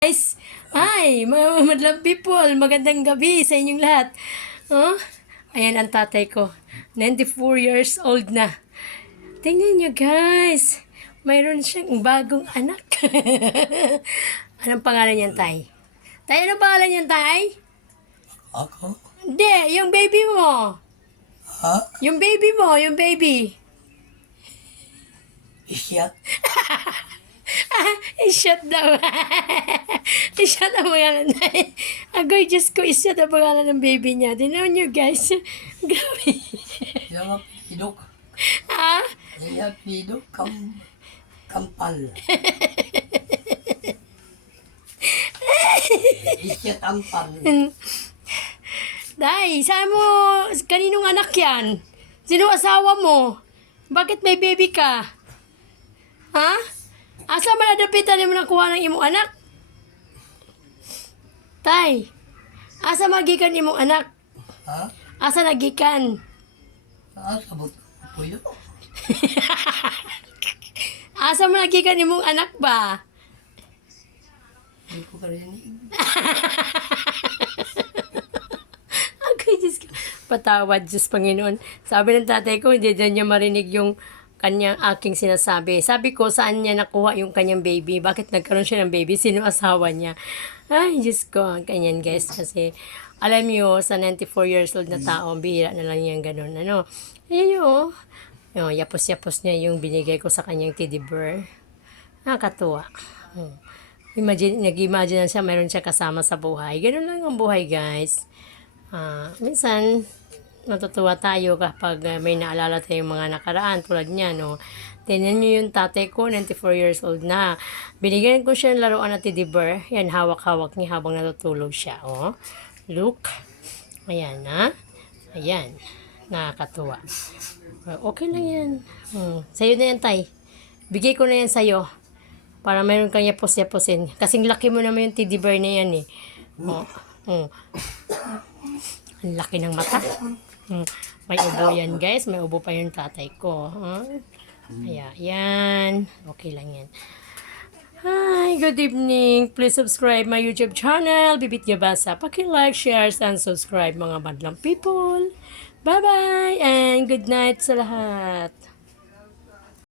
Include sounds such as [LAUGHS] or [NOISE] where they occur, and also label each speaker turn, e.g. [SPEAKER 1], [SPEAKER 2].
[SPEAKER 1] Guys, hi, mga madlang people, magandang gabi sa inyong lahat. Oh, ayan ang tatay ko, 94 years old na. Tingnan nyo guys, mayroon siyang bagong anak. [LAUGHS] Anong pangalan niyan, tay? Tay, anong pangalan niyan, tay?
[SPEAKER 2] Ako?
[SPEAKER 1] Hindi, yung baby mo.
[SPEAKER 2] Ha?
[SPEAKER 1] Yung baby mo, yung baby.
[SPEAKER 2] Isya? [LAUGHS] [LAUGHS]
[SPEAKER 1] I-shot daw. [LAUGHS] i-shot ang pangalan na. Agoy, Diyos ko, i-shot ang pangalan ng baby niya. Tinaw nyo, guys. [LAUGHS] Grabe.
[SPEAKER 2] Yung apidok.
[SPEAKER 1] ah?
[SPEAKER 2] Yung apidok. Kam, kampal. Isya tampal.
[SPEAKER 1] Day, saan mo, kaninong anak yan? Sino asawa mo? Bakit may baby ka? Ha? Asa man nadapitan mo nakuha ng imong anak? Tay, asa magikan imong anak?
[SPEAKER 2] Ha?
[SPEAKER 1] Asa nagikan?
[SPEAKER 2] Ah, sabot. Puyo. [LAUGHS]
[SPEAKER 1] Asa mo nagikan imong anak ba?
[SPEAKER 2] Hindi ko karinig. [LAUGHS]
[SPEAKER 1] Okay, Diyos ko. Patawad, Diyos Panginoon. Sabi ng tatay ko, hindi daw niya marinig yung kanyang aking sinasabi. Sabi ko, saan niya nakuha yung kanyang baby? Bakit nagkaroon siya ng baby? Sino asawa niya? Ay, Diyos ko. Ganyan, guys. Kasi, alam niyo, sa 94 years old na tao, bihira na lang yan ganun. Ano? Ayun yun, oh. Yapos-yapos niya yung binigay ko sa kanyang teddy bear. Nakakatuwa. Hmm. Imagine, nag-imagine na siya, meron siya kasama sa buhay. Ganun lang ang buhay, guys. Ah, minsan, natutuwa tayo kapag ah, may naalala tayong mga nakaraan tulad niya, no? Tingnan niyo yung tatay ko, 94 years old na. Binigyan ko siya ng laruan na teddy bear. Yan, hawak-hawak niya habang natutulog siya, oh. Look. Ayan, ha? Ayan. Nakakatuwa. Okay lang yan. Hmm. Sa'yo na yan, tay. Bigay ko na yan sa'yo. Para mayroon kang yapos-yaposin. Kasing laki mo naman yung teddy bear na yan, eh. Oh. Hmm. Ang laki ng mata. Hmm. May ubo yan, guys. May ubo pa yung tatay ko. Huh? Kaya, yan. Okay lang yan. Hi, good evening. Please subscribe my YouTube channel, Bibit Gabasa. Paki-like, share, and subscribe mga badlang people. Bye-bye and good night sa lahat.